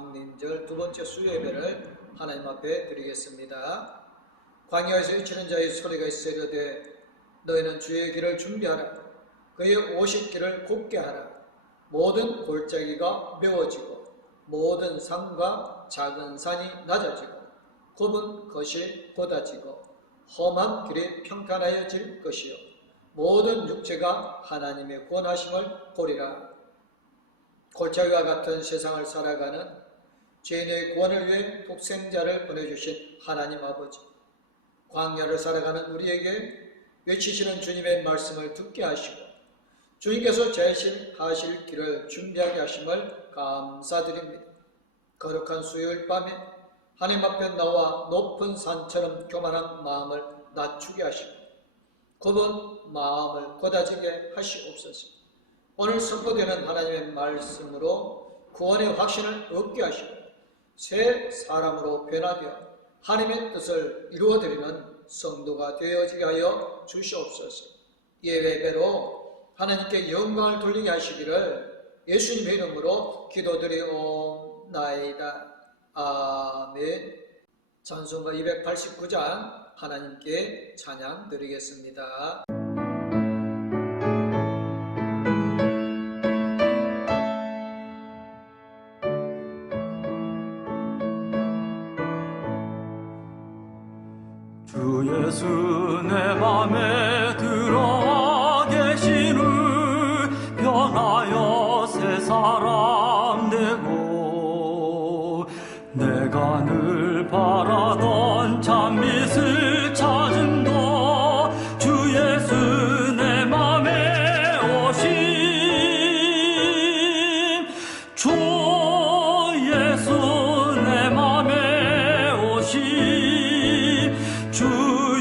광림절 두 번째 수요예배를 하나님 앞에 드리겠습니다. 광야에서 외치는 자의 소리가 있어 이르되 너희는 주의 길을 준비하라. 그의 오실 길을 곱게 하라. 모든 골짜기가 메워지고 모든 산과 작은 산이 낮아지고 굽은 것이 곧아지고 험한 길이 평탄하여질 것이요 모든 육체가 하나님의 권하심을 보리라. 골짜기와 같은 세상을 살아가는 죄인의 구원을 위해 독생자를 보내주신 하나님 아버지, 광야를 살아가는 우리에게 외치시는 주님의 말씀을 듣게 하시고 주님께서 제시하실 길을 준비하게 하심을 감사드립니다. 거룩한 수요일 밤에 하나님 앞에 나와 높은 산처럼 교만한 마음을 낮추게 하시고 굽은 마음을 곧아지게 하시옵소서. 오늘 선포되는 하나님의 말씀으로 구원의 확신을 얻게 하시고 새 사람으로 변화되어 하나님의 뜻을 이루어드리는 성도가 되어지게 하여 주시옵소서. 예배로 하나님께 영광을 돌리게 하시기를 예수님의 이름으로 기도드리옵나이다. 아멘. 찬송가 289장 하나님께 찬양 드리겠습니다. 주 예수 내 맘에 들어와 계신 후 변하여 새 사람 되고 내가 늘 바라던 참빛을 찾음도 주 예수 내 맘에 오심 주 예수 내 맘에 오심 주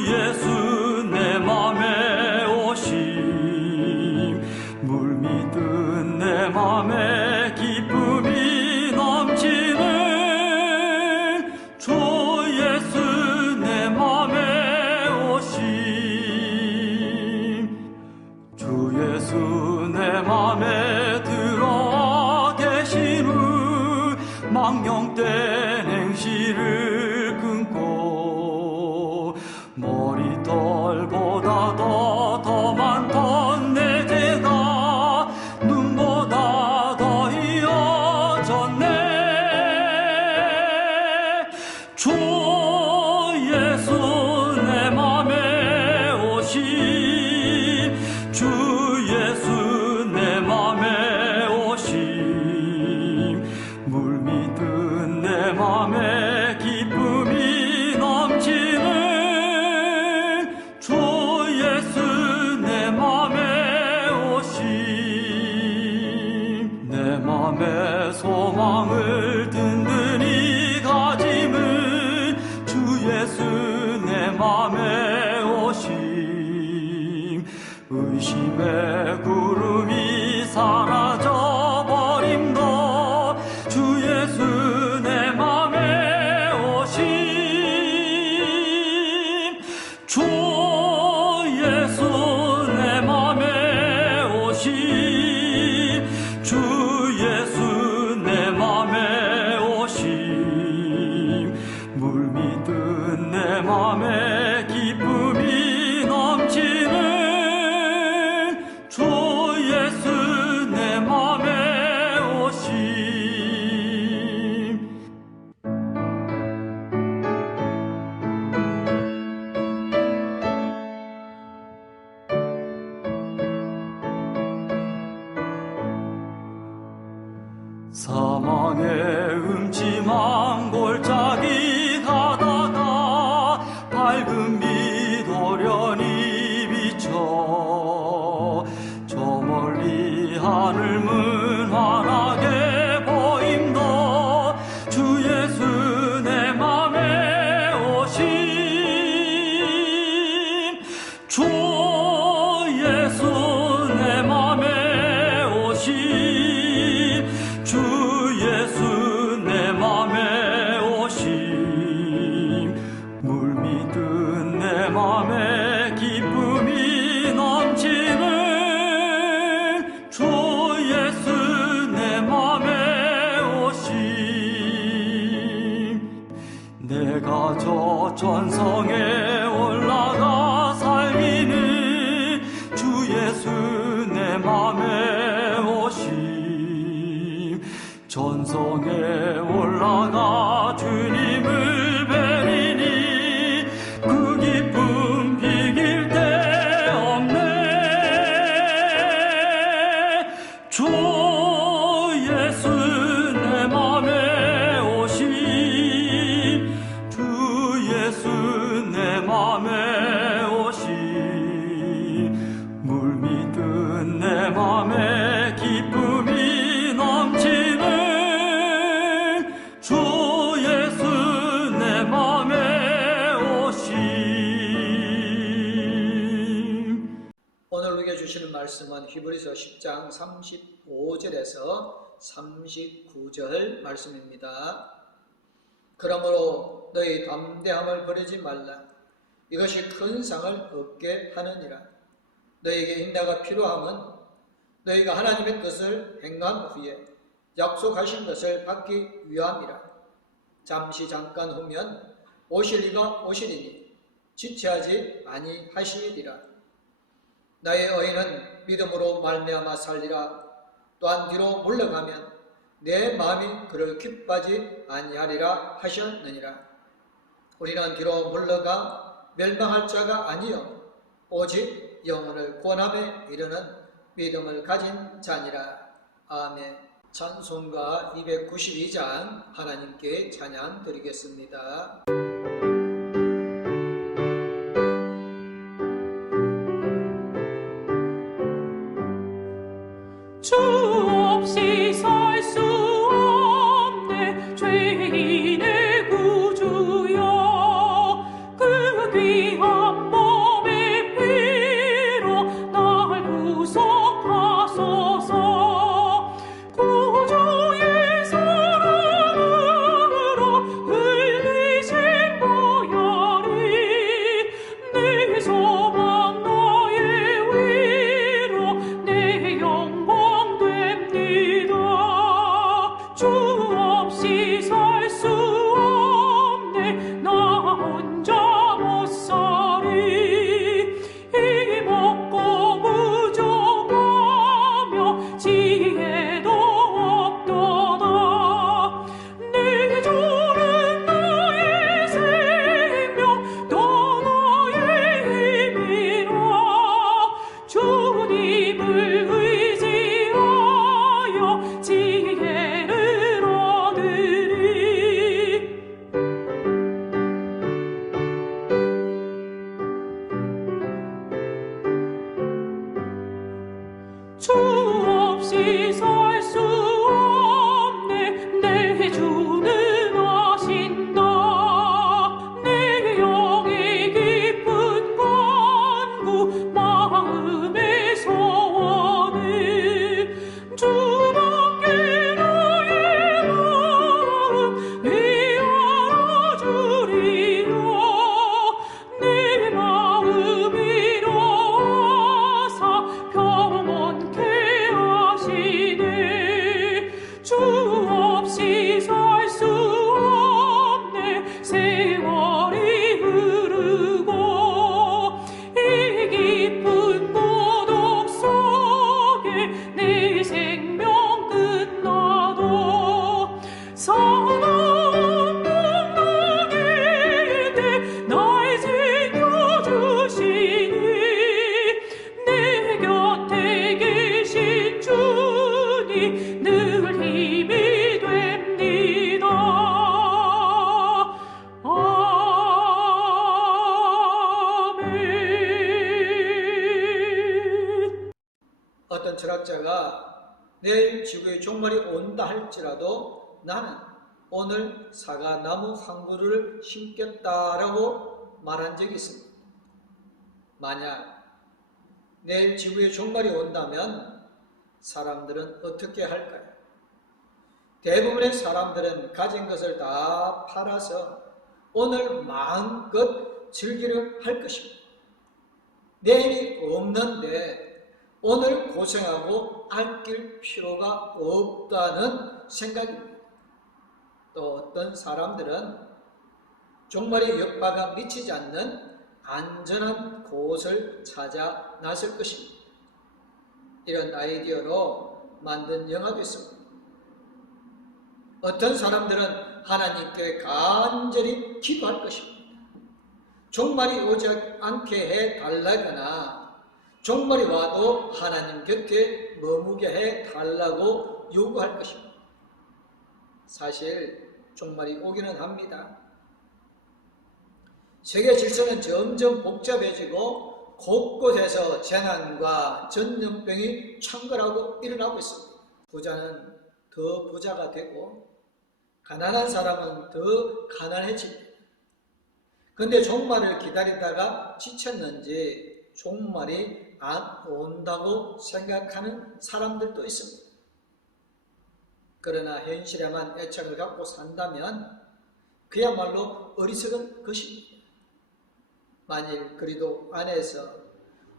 예수 내 맘에 오심 물 믿은 내 맘에 기쁨이 넘치는 주 예수 내 맘에 오심 주 예수 내 맘에 들어와 계신 후 망령된 행실을 끊고 머리털보다 더 많던 내 죄가 눈보다 더 이어졌네 주 예수 내 맘에 오심 주 예수 내 맘에 오심 물 믿은 내 맘에 기쁨이 넘치는 주 예수 내 맘에 오심 내 맘에 소망을 든든히 가짐은 주 예수 내 맘에 오심 의심의 구름이 사라져 버림도 주 예수 내 맘에 오심 주 예수 내 맘에 오심 주 예수 내 맘에 오심 물 믿은 내 맘에 기쁨이 넘치는 주 예수 내 맘에 오심 사망의 음침한 골짜기 가다가 밝은 빛 내가 저 전성에 올라가 살기는 주 예수 내 맘에 오심. 전성에 올라가 주님을 뵈리니 그 기쁨 비길 데 없네. 주 예수 내 맘에 오심. 주 예수 내 맘에 오심. 물밀듯 내 맘에 기쁨이 넘치는 주 예수 내 맘에 오심. 오늘 우리에게 주시는 말씀은 히브리서 10장 35절에서 39절 말씀입니다. 그러므로 너희 담대함을 버리지 말라. 이것이 큰 상을 얻게 하느니라. 너희에게 인내가 필요함은 너희가 하나님의 뜻을 행한 후에 약속하신 것을 받기 위함이라. 잠시 잠깐 후면 오실 이가 오시리니 지체하지 아니하시리라. 나의 의인은 믿음으로 말미암아 살리라. 또한 뒤로 물러가면 내 마음이 그를 기뻐하지 아니하리라 하셨느니라. 우리는 뒤로 물러가 멸망할 자가 아니요 오직 영혼을 구원함에 이르는 믿음을 가진 자니라. 아멘. 찬송가 292장 하나님께 찬양 드리겠습니다. 주 없이 살 수 없네 죄인의 구주여. 그 귀한 몸의 피로 날 구속하소서. 구주의 사랑으로 흘리신 보혈이 내 소망 나의 위로 내 영광 됩니다. 주 없이 살 수 없네 나 혼자 못 살이. 이 먹고 부족하며 지혜도 없도다. 내 주는 나의 생명 또 나의 힘이라. 주님을 의지하여 지혜를 얻으리. 주 없이 살 수 없네 내 주는 아신다. 내 영의 깊은 간구 마음의 소원을 주밖에 나의 마음 네 알아주리라. 내 마음 이로사 평온케 하시네. 주 없이 살 수 없네 세월이 흐르고 이 깊은 고독 속에 내 생명 끝나도 사나운 풍랑인데 날 지켜주시니 내 곁에 계신 주님 늘 힘이 됩니다. 아멘. 어떤 철학자가 내일 지구의 종말이 온다 할지라도 나는 오늘 사과나무 한 그루를 심겠다라고 말한 적이 있습니다. 만약 내일 지구의 종말이 온다면 사람들은 어떻게 할까요? 대부분의 사람들은 가진 것을 다 팔아서 오늘 마음껏 즐기려 할 것입니다. 내일이 없는데 오늘 고생하고 아낄 필요가 없다는 생각입니다. 또 어떤 사람들은 종말의 여파가 미치지 않는 안전한 곳을 찾아 나설 것입니다. 이런 아이디어로 만든 영화도 있습니다. 어떤 사람들은 하나님께 간절히 기도할 것입니다. 종말이 오지 않게 해달라거나 종말이 와도 하나님 곁에 머무게 해달라고 요구할 것입니다. 사실 종말이 오기는 합니다. 세계 질서는 점점 복잡해지고 곳곳에서 재난과 전염병이 창궐하고 일어나고 있습니다. 부자는 더 부자가 되고 가난한 사람은 더 가난해집니다. 그런데 종말을 기다리다가 지쳤는지 종말이 안 온다고 생각하는 사람들도 있습니다. 그러나 현실에만 애착을 갖고 산다면 그야말로 어리석은 것입니다. 만일 그리도 안에서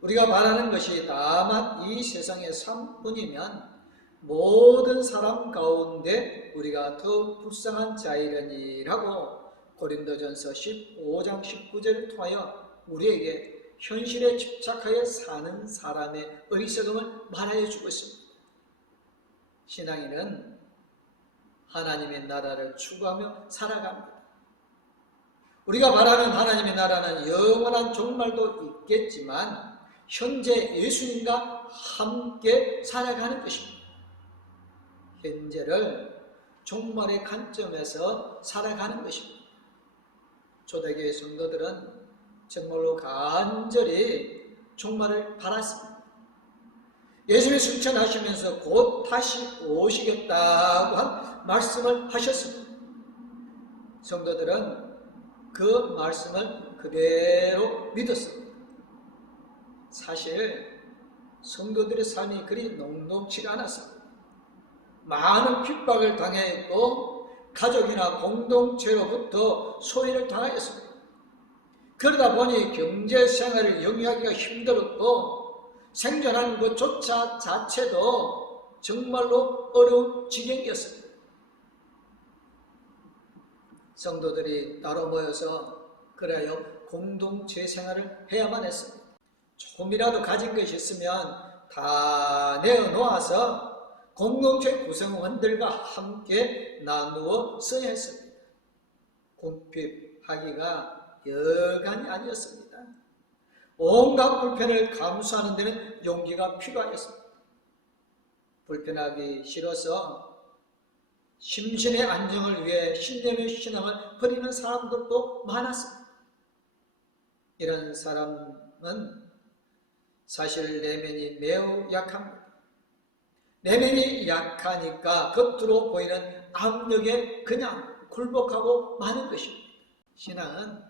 우리가 바라는 것이 다만 이 세상의 삶뿐이면 모든 사람 가운데 우리가 더 불쌍한 자이려니라고 고린도전서 15장 19절을 통하여 우리에게 현실에 집착하여 사는 사람의 어리석음을 말하여 주고 있습니다. 신앙인은 하나님의 나라를 추구하며 살아갑니다. 우리가 바라는 하나님의 나라는 영원한 종말도 있겠지만 현재 예수님과 함께 살아가는 것입니다. 현재를 종말의 관점에서 살아가는 것입니다. 초대교회 성도들은 정말로 간절히 종말을 바랐습니다. 예수님이 승천하시면서 곧 다시 오시겠다고 한 말씀을 하셨습니다. 성도들은 그 말씀을 그대로 믿었습니다. 사실 성도들의 삶이 그리 녹록지가 않았습니다. 많은 핍박을 당했고 가족이나 공동체로부터 소외를 당하였습니다. 그러다 보니 경제생활을 영위하기가 힘들었고 생존하는 것조차 자체도 정말로 어려운 지경이었습니다. 성도들이 따로 모여서 그래야 공동체 생활을 해야만 했습니다. 조금이라도 가진 것이 있으면 다 내어놓아서 공동체 구성원들과 함께 나누어 써야 했습니다. 궁핍하기가 여간이 아니었습니다. 온갖 불편을 감수하는 데는 용기가 필요하였습니다. 불편하기 싫어서 심신의 안정을 위해 신념의 신앙을 버리는 사람들도 많았습니다. 이런 사람은 사실 내면이 매우 약합니다. 내면이 약하니까 겉으로 보이는 압력에 그냥 굴복하고 마는 것입니다. 신앙은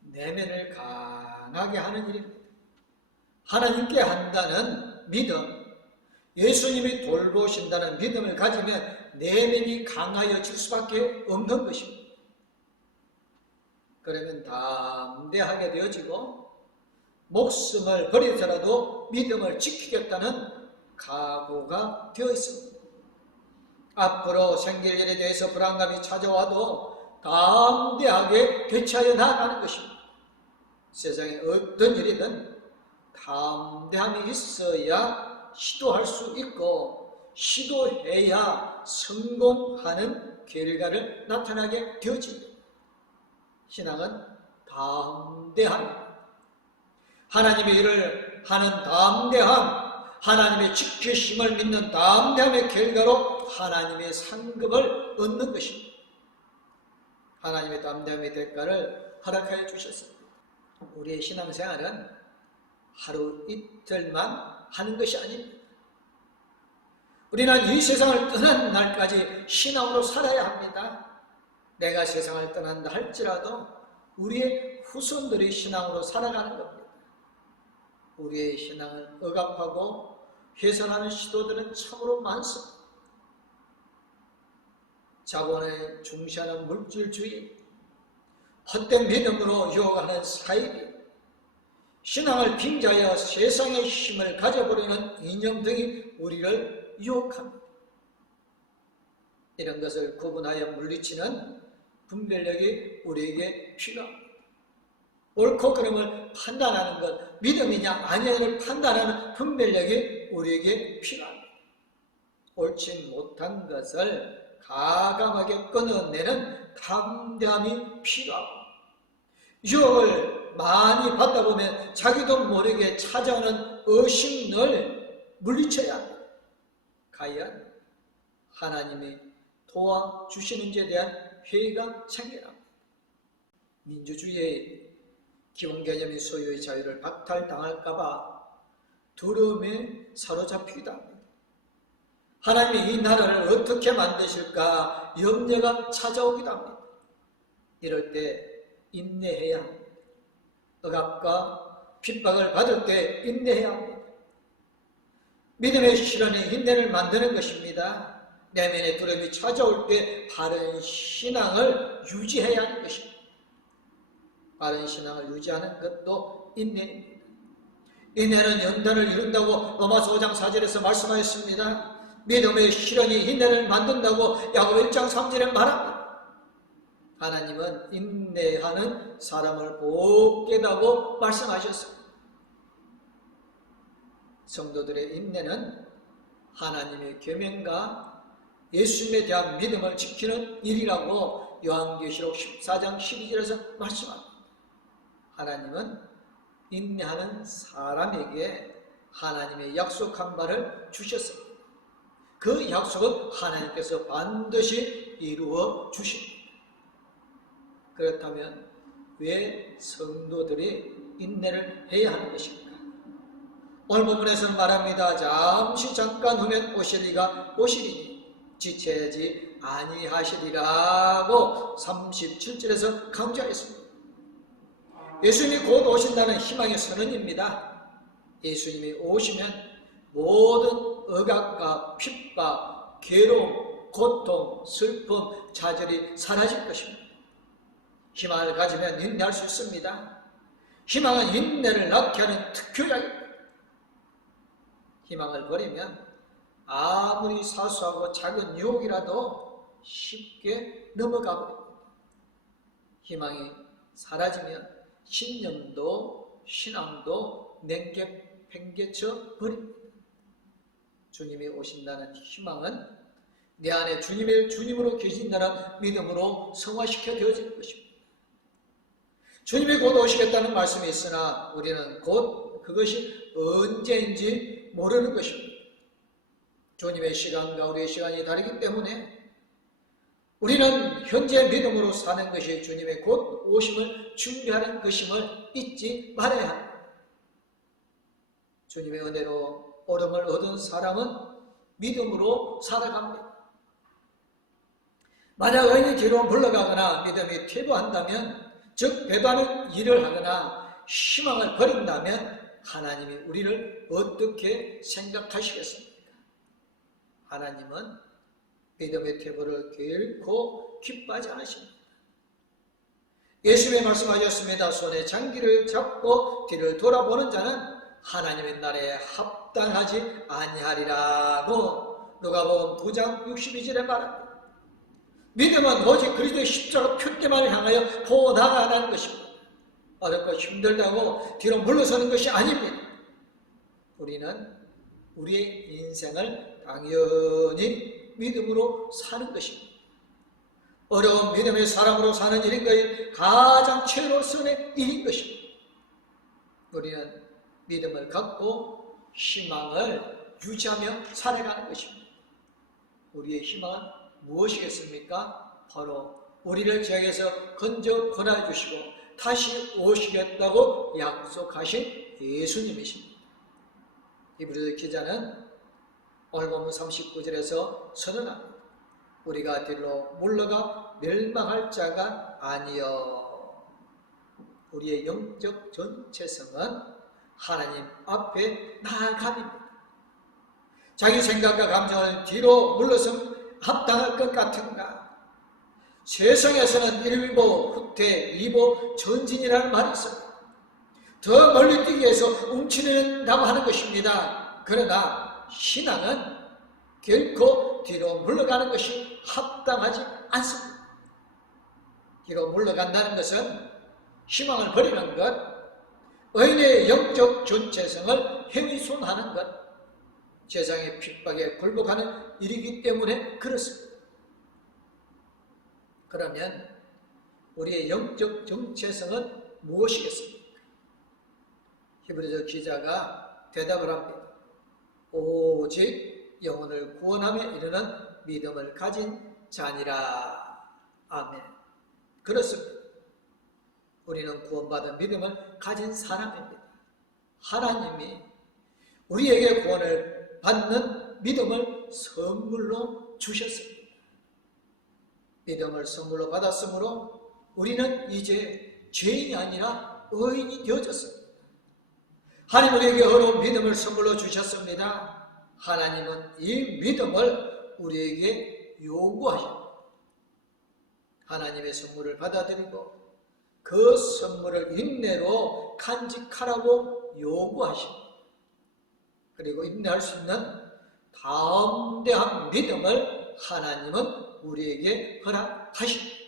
내면을 강하게 하는 일입니다. 하나님께 한다는 믿음, 예수님이 돌보신다는 믿음을 가지면 내면이 강하여질 수밖에 없는 것입니다. 그러면 담대하게 되어지고 목숨을 버리더라도 믿음을 지키겠다는 각오가 되어 있습니다. 앞으로 생길 일에 대해서 불안감이 찾아와도 담대하게 대처하여 나아가는 것입니다. 세상에 어떤 일이든 담대함이 있어야 시도할 수 있고 시도해야 성공하는 결과를 나타나게 되어집니다. 신앙은 담대함입니다. 하나님의 일을 하는 담대함, 하나님의 지키심을 믿는 담대함의 결과로 하나님의 상급을 얻는 것입니다. 하나님의 담대함의 대가를 허락하여 주셨습니다. 우리의 신앙생활은 하루 이틀만 하는 것이 아닙니다. 우리는 이 세상을 떠난 날까지 신앙으로 살아야 합니다. 내가 세상을 떠난다 할지라도 우리의 후손들이 신앙으로 살아가는 겁니다. 우리의 신앙을 억압하고 훼손하는 시도들은 참으로 많습니다. 자본에 중시하는 물질주의, 헛된 믿음으로 유혹하는 사이비, 신앙을 빙자하여 세상의 힘을 가져버리는 이념 등이 우리를 유혹합니다. 이런 것을 구분하여 물리치는 분별력이 우리에게 필요합니다. 옳고 그름을 판단하는 것, 믿음이냐 아니냐를 판단하는 분별력이 우리에게 필요합니다. 옳지 못한 것을 가감하게 끊어내는 담대함이 필요하고, 유혹을 많이 받다 보면 자기도 모르게 찾아오는 의심을 물리쳐야 합니다. 과연 하나님이 도와주시는지에 대한 회의가 생겨납니다. 민주주의의 기본 개념인 소유의 자유를 박탈당할까봐 두려움에 사로잡히기도 합니다. 하나님이 이 나라를 어떻게 만드실까 염려가 찾아오기도 합니다. 이럴 때 인내해야 합니다. 억압과 핍박을 받을 때 인내해야 합니다. 믿음의 실현이 인내를 만드는 것입니다. 내면의 두려움이 찾아올 때 바른 신앙을 유지해야 하는 것입니다. 바른 신앙을 유지하는 것도 인내입니다. 인내는 연단을 이룬다고 로마서 5장 4절에서 말씀하였습니다. 믿음의 실현이 인내를 만든다고 야고보 1장 3절에 말합니다. 하나님은 인내하는 사람을 복되다고 말씀하셨습니다. 성도들의 인내는 하나님의 계명과 예수님에 대한 믿음을 지키는 일이라고 요한계시록 14장 12절에서 말씀합니다. 하나님은 인내하는 사람에게 하나님의 약속한 바를 주셨습니다. 그 약속은 하나님께서 반드시 이루어 주십니다. 그렇다면 왜 성도들이 인내를 해야 하는 것입니까? 오늘 본문에서는 말합니다. 잠시 잠깐 후면 오시리가 오시리니 지체하지 아니하시리라고 37절에서 강조하였습니다. 예수님이 곧 오신다는 희망의 선언입니다. 예수님이 오시면 모든 억압과 핍박, 괴로움, 고통, 슬픔, 좌절이 사라질 것입니다. 희망을 가지면 인내할 수 있습니다. 희망은 인내를 낳게 하는 특효약입니다. 희망을 버리면 아무리 사소하고 작은 유혹이라도 쉽게 넘어가 버립니다. 희망이 사라지면 신념도 신앙도 냉겨팽개쳐 버립니다. 주님이 오신다는 희망은 내 안에 주님의 주님으로 계신다는 믿음으로 성화시켜 되어질 것입니다. 주님이 곧 오시겠다는 말씀이 있으나 우리는 곧 그것이 언제인지 모르는 것입니다. 주님의 시간과 우리의 시간이 다르기 때문에 우리는 현재 믿음으로 사는 것이 주님의 곧 오심을 준비하는 것임을 잊지 말아야 합니다. 주님의 은혜로 오름을 얻은 사람은 믿음으로 살아갑니다. 만약 의인이 뒤로 물러가거나 믿음이 퇴보한다면, 즉 배반의 일을 하거나 희망을 버린다면 하나님이 우리를 어떻게 생각하시겠습니까? 하나님은 믿음의 퇴보를 결코 기뻐하지 않으십니다. 예수님이 말씀하셨습니다. 손에 장기를 잡고 뒤를 돌아보는 자는 하나님의 나라에 합당하지 아니하리라고 누가복음 9장 62절에 말합니다. 믿음은 오직 그리스도의 십자가 표대만을 향하여 고나가는 것입니다. 어렵고 힘들다고 뒤로 물러서는 것이 아닙니다. 우리는 우리의 인생을 당연히 믿음으로 사는 것입니다. 어려운 믿음의 사람으로 사는 일인 것이 가장 최로선의 일인 것입니다. 우리는 믿음을 갖고 희망을 유지하며 살아가는 것입니다. 우리의 희망은 무엇이겠습니까? 바로 우리를 죄악에서 건져 권해주시고 다시 오시겠다고 약속하신 예수님이십니다. 히브리서 기자는 오늘 본문 39절에서 선언합니다. 우리가 뒤로 물러가 멸망할 자가 아니여. 우리의 영적 전체성은 하나님 앞에 나아감입니다. 자기 생각과 감정을 뒤로 물러서 합당할 것 같은가? 세상에서는 일보 후퇴, 이보 전진이라는 말이 있습니다. 더 멀리 뛰기 위해서 움츠린다고 하는 것입니다. 그러나 신앙은 결코 뒤로 물러가는 것이 합당하지 않습니다. 뒤로 물러간다는 것은 희망을 버리는 것, 의인의 영적 정체성을 훼손하는 것, 세상의 핍박에 굴복하는 일이기 때문에 그렇습니다. 그러면 우리의 영적 정체성은 무엇이겠습니까? 히브리서 기자가 대답을 합니다. 오직 영혼을 구원함에 이르는 믿음을 가진 자니라. 아멘. 그렇습니다. 우리는 구원받은 믿음을 가진 사람입니다. 하나님이 우리에게 구원을 받는 믿음을 선물로 주셨습니다. 믿음을 선물로 받았으므로 우리는 이제 죄인이 아니라 의인이 되어졌습니다. 하나님 우리에게 어려운 믿음을 선물로 주셨습니다. 하나님은 이 믿음을 우리에게 요구하십니다. 하나님의 선물을 받아들이고 그 선물을 인내로 간직하라고 요구하십니다. 그리고 인내할 수 있는 담대한 믿음을 하나님은 우리에게 허락하십니다.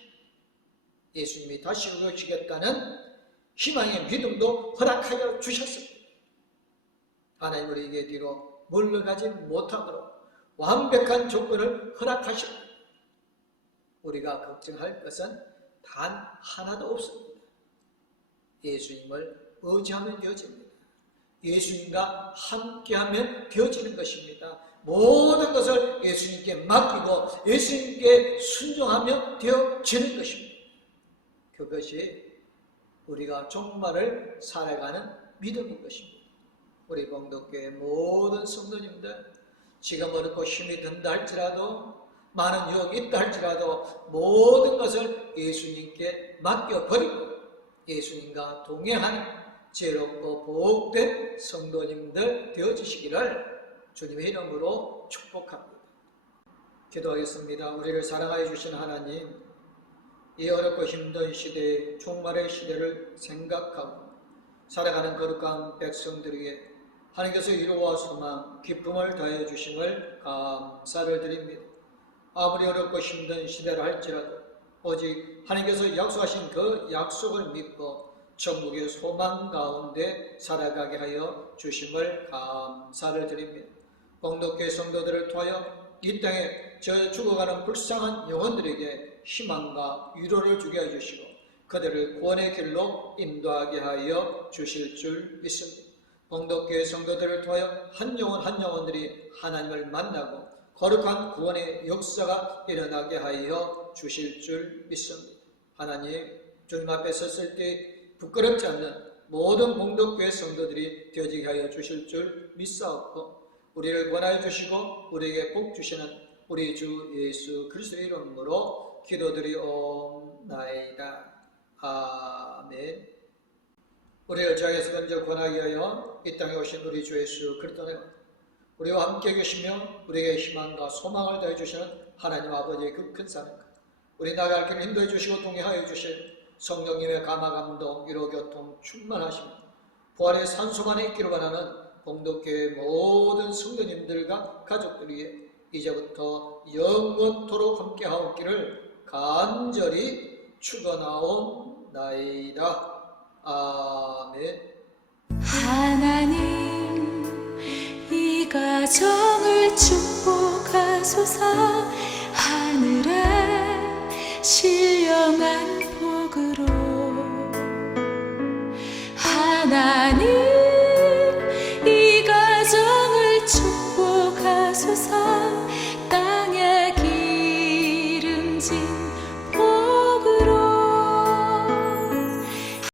예수님이 다시 오시겠다는 희망의 믿음도 허락하여 주셨습니다. 하나님 우리에게 뒤로 물러가지 못하도록 완벽한 조건을 허락하십니다. 우리가 걱정할 것은 단 하나도 없습니다. 예수님을 의지하면 되어집니다. 예수님과 함께하면 되어지는 것입니다. 모든 것을 예수님께 맡기고 예수님께 순종하며 되어지는 것입니다. 그것이 우리가 종말을 살아가는 믿음인 것입니다. 우리 봉독교회 모든 성도님들, 지금 어렵고 힘이 든다 할지라도, 많은 유혹이 있다 할지라도 모든 것을 예수님께 맡겨버리고 예수님과 동행하는 지혜롭고 복된 성도님들 되어주시기를 주님의 이름으로 축복합니다. 기도하겠습니다. 우리를 사랑하여 주신 하나님, 이 어렵고 힘든 시대에 종말의 시대를 생각하고 살아가는 거룩한 백성들에게 하나님께서 위로와 소망, 기쁨을 더해 주심을 감사를 드립니다. 아무리 어렵고 힘든 시대라 할지라도 오직 하나님께서 약속하신 그 약속을 믿고 천국의 소망 가운데 살아가게 하여 주심을 감사를 드립니다. 봉독교회 성도들을 통하여 이 땅에 저 죽어가는 불쌍한 영혼들에게 희망과 위로를 주게 해주시고 그들을 구원의 길로 인도하게 하여 주실 줄 믿습니다. 봉독교회 성도들을 통하여 한 영혼 한 영혼들이 하나님을 만나고 거룩한 구원의 역사가 일어나게 하여 주실 줄 믿습니다. 하나님, 주님 앞에 섰을 때 부끄럽지 않는 모든 봉독교회 성도들이 되어지게 하여 주실 줄 믿사옵고 우리를 권하여 주시고 우리에게 복 주시는 우리 주 예수 그리스도의 이름으로 기도드리옵나이다. 아멘. 우리를 죄악에서 건져 권하게 하여 이 땅에 오신 우리 주 예수 그리스도의 우리와 함께 계시며 우리에게 희망과 소망을 더해 주시는 하나님 아버지의 그 큰 사랑과 우리 나갈 길을 인도해 주시고 동행하여 주실 성령님의 감화 감동 위로 교통 충만하시며 부활의 산소만에 있기를 바라는 봉독교회 모든 성도님들과 가족들이 이제부터 영원토록 함께하옵기를 간절히 축원하옵나이다. 아멘. 하나님 이 가정을 축복하소서. 하늘에 신령한 복으로 하나님